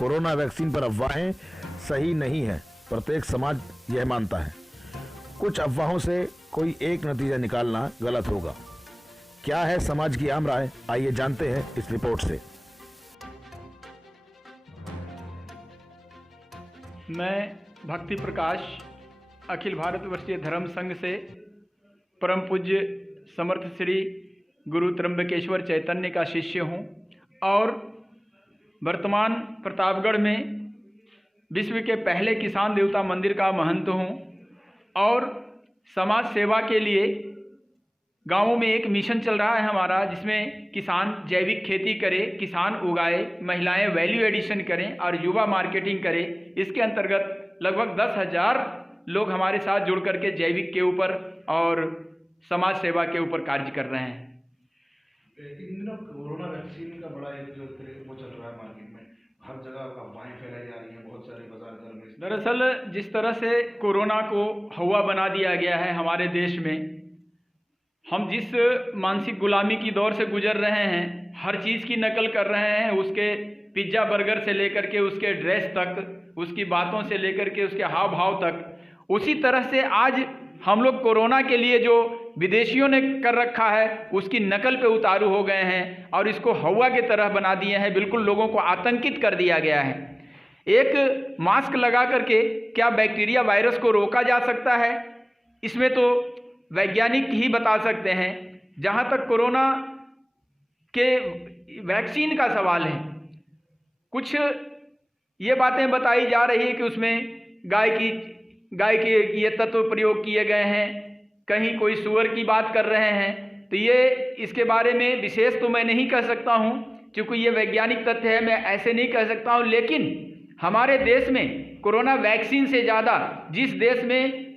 Corona vaccine पर अफवाहें सही नहीं है, प्रत्येक समाज यह मानता है। कुछ अफवाहों से कोई एक नतीजा निकालना गलत होगा। क्या है समाज की आम राय, आइए जानते हैं इस रिपोर्ट से। मैं भक्ति प्रकाश अखिल भारत वर्षीय धर्म संघ से परम पूज्य समर्थ श्री गुरु त्र्यंबकेश्वर चैतन्य का शिष्य हूँ और वर्तमान प्रतापगढ़ में विश्व के पहले किसान देवता मंदिर का महंत हूँ और समाज सेवा के लिए गाँवों में एक मिशन चल रहा है हमारा, जिसमें किसान जैविक खेती करें, किसान उगाए, महिलाएं वैल्यू एडिशन करें और युवा मार्केटिंग करें। इसके अंतर्गत लगभग 10,000 लोग हमारे साथ जुड़ करके जैविक के ऊपर और समाज सेवा के ऊपर कार्य कर रहे हैं। इन दिनों कोरोना वैक्सीन का बड़ा एक जो वो चल रहा है मार्केट में, हर जगह अफवाहें फैलाई जा रही हैं, बहुत सारे बाजार घर में। दरअसल जिस तरह से कोरोना को हवा बना दिया गया है हमारे देश में, हम जिस मानसिक गुलामी की दौर से गुजर रहे हैं, हर चीज़ की नकल कर रहे हैं, उसके पिज्ज़ा बर्गर से लेकर के उसके ड्रेस तक, उसकी बातों से लेकर के उसके हाव भाव तक। उसी तरह से आज हम लोग कोरोना के लिए जो विदेशियों ने कर रखा है उसकी नकल पे उतारू हो गए हैं और इसको हवा की तरह बना दिए हैं। बिल्कुल लोगों को आतंकित कर दिया गया है। एक मास्क लगा करके क्या बैक्टीरिया वायरस को रोका जा सकता है? इसमें तो वैज्ञानिक ही बता सकते हैं। जहाँ तक कोरोना के वैक्सीन का सवाल है, कुछ ये बातें बताई जा रही है कि उसमें गाय के ये तत्व प्रयोग किए गए हैं, कहीं कोई सुअर की बात कर रहे हैं। तो ये इसके बारे में विशेष तो मैं नहीं कह सकता हूँ, क्योंकि ये वैज्ञानिक तथ्य है, मैं ऐसे नहीं कह सकता हूँ। लेकिन हमारे देश में कोरोना वैक्सीन से ज़्यादा जिस देश में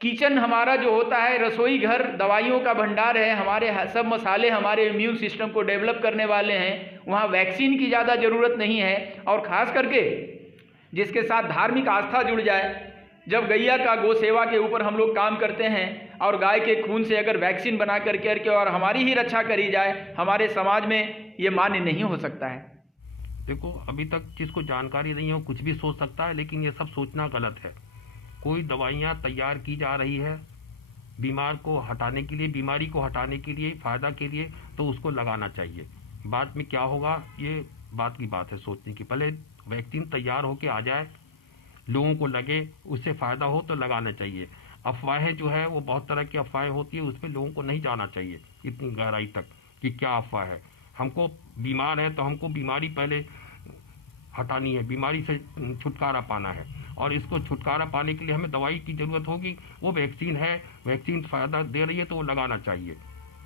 किचन हमारा जो होता है, रसोई घर, दवाइयों का भंडार है, हमारे सब मसाले हमारे इम्यून सिस्टम को डेवलप करने वाले हैं, वहाँ वैक्सीन की ज़्यादा ज़रूरत नहीं है। और ख़ास करके जिसके साथ धार्मिक आस्था जुड़ जाए, जब गैया का गौ सेवा के ऊपर हम लोग काम करते हैं और गाय के खून से अगर वैक्सीन बना करके और हमारी ही रक्षा करी जाए, हमारे समाज में ये मान्य नहीं हो सकता है। देखो, अभी तक जिसको जानकारी नहीं हो कुछ भी सोच सकता है, लेकिन ये सब सोचना गलत है। कोई दवाइयाँ तैयार की जा रही है बीमार को हटाने के लिए, बीमारी को हटाने के लिए, फ़ायदा के लिए, तो उसको लगाना चाहिए। बाद में क्या होगा ये बात की बात है सोचने की। पहले वैक्सीन तैयार होके आ जाए, लोगों को लगे, उससे फ़ायदा हो तो लगाना चाहिए। अफवाहें जो है वो बहुत तरह की अफवाहें होती है, उसमें लोगों को नहीं जाना चाहिए इतनी गहराई तक कि क्या अफवाह है। हमको बीमार है तो हमको बीमारी पहले हटानी है, बीमारी से छुटकारा पाना है, और इसको छुटकारा पाने के लिए हमें दवाई की ज़रूरत होगी। वो वैक्सीन है, वैक्सीन फ़ायदा दे रही है तो वो लगाना चाहिए।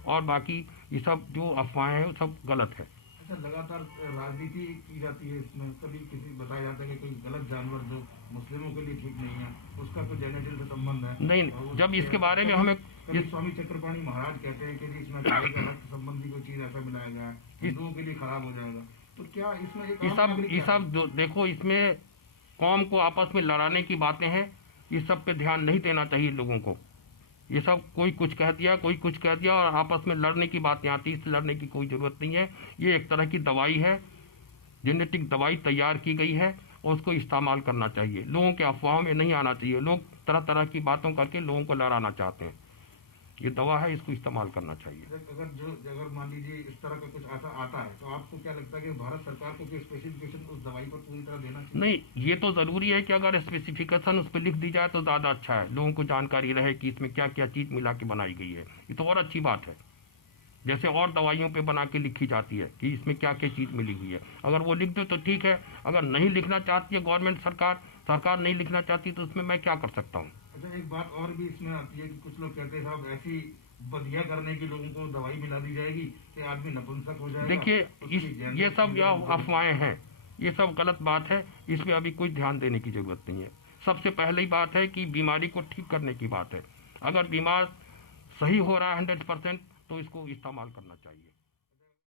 और बाकी ये सब जो अफवाहें हैं वो सब गलत है। अच्छा, लगातार राजनीति की जाती है इसमें, कभी किसी बताया जाता है कि कोई गलत जानवर जो मुस्लिमों के लिए ठीक नहीं है उसका कोई जेनेटिक से संबंध है। नहीं, जब इसके बारे में हमें स्वामी चक्रपाणी महाराज कहते हैं कि इसमें गाय का रक्त संबंधी कोई चीज़ ऐसा मिलाया गया है, हिंदुओं के लिए खराब हो जाएगा, तो क्या इसमें ये सब देखो, इसमें कौम को आपस में लड़ाने की बातें हैं। इस सब पे ध्यान नहीं देना चाहिए लोगों को। ये सब कोई कुछ कह दिया, कोई कुछ कह दिया और आपस में लड़ने की बातें आती हैं। इससे लड़ने की कोई ज़रूरत नहीं है। ये एक तरह की दवाई है, जेनेटिक दवाई तैयार की गई है और उसको इस्तेमाल करना चाहिए। लोगों के अफवाहों में नहीं आना चाहिए। लोग तरह तरह की बातों करके लोगों को लड़ाना चाहते हैं। ये दवा है, इसको इस्तेमाल करना चाहिए। अगर मान लीजिए इस तरह का कुछ ऐसा आता है तो आपको क्या लगता है कि भारत सरकार को कोई स्पेसिफिकेशन उस दवाई पर पूरी तरह देना चाहिए? नहीं, ये तो ज़रूरी है कि अगर स्पेसिफिकेशन उस पर लिख दी जाए तो ज़्यादा अच्छा है, लोगों को जानकारी रहे कि इसमें क्या क्या चीज़ मिला के बनाई गई है। ये तो और अच्छी बात है। जैसे और दवाइयों पे बना के लिखी जाती है कि इसमें क्या क्या चीज़ मिली हुई है, अगर वो लिख दे तो ठीक है। अगर नहीं लिखना चाहती है गवर्नमेंट, सरकार नहीं लिखना चाहती तो उसमें मैं क्या कर सकता हूँ। अच्छा, एक बात और भी इसमें आती है कि कुछ लोग कहते हैं साहब ऐसी बदिया करने की लोगों को दवाई मिला दी जाएगी कि आदमी नपुंसक हो जाएगा। देखिए, ये सब अफवाहें हैं, ये सब गलत बात है। इसमें अभी कोई ध्यान देने की ज़रूरत नहीं है। सबसे पहली बात है कि बीमारी को ठीक करने की बात है। अगर बीमार सही हो रहा है 100% तो इसको इस्तेमाल करना चाहिए।